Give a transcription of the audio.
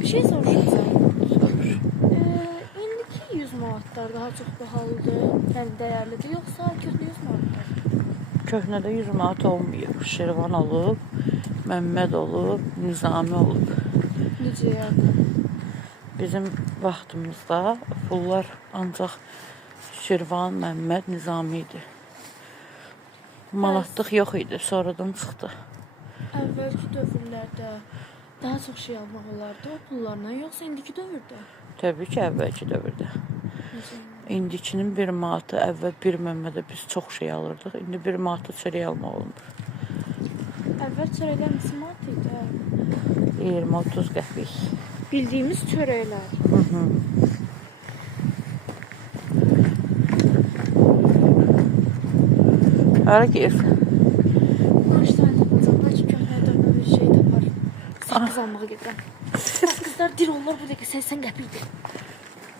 Bir şey soruşum sənə. Soruş. İndiki 100 manatlar daha çox bahalıdır, yəni dəyərlidir, yoxsa köhnə 100 manatlar? Köhnədə 100 manat olmayıb. Şirvan olub, Məmməd olub, Nizami olub. Necə yəni? Bizim vaxtımızda pullar ancaq Şirvan, Məmməd, Nizami idi. Manatlıq yox idi, sonradan çıxdı. Əvvəlki dövrlərdə daha çox şey almaq olardı o pullarla, yoxsa indiki dövrdə? Təbii ki, əvvəlki dövrdə. Necə? İndikinin 1 manatı, əvvəl 1 Məmmədə biz çox şey alırdıq. İndi 1 manatı çörək almaq olmur. Əvvəl çörəklər neçə manat idi? 20-30 qəpik. Bildiyimiz çörəklər. Hara gəlirsən? Maaşlar tapacaq, bəlkə köhnəyə dönmə bir şey tapar. 8 almağa gedirəm. Qızlar dir onlar bu dəqiqə 80 qəpikdir.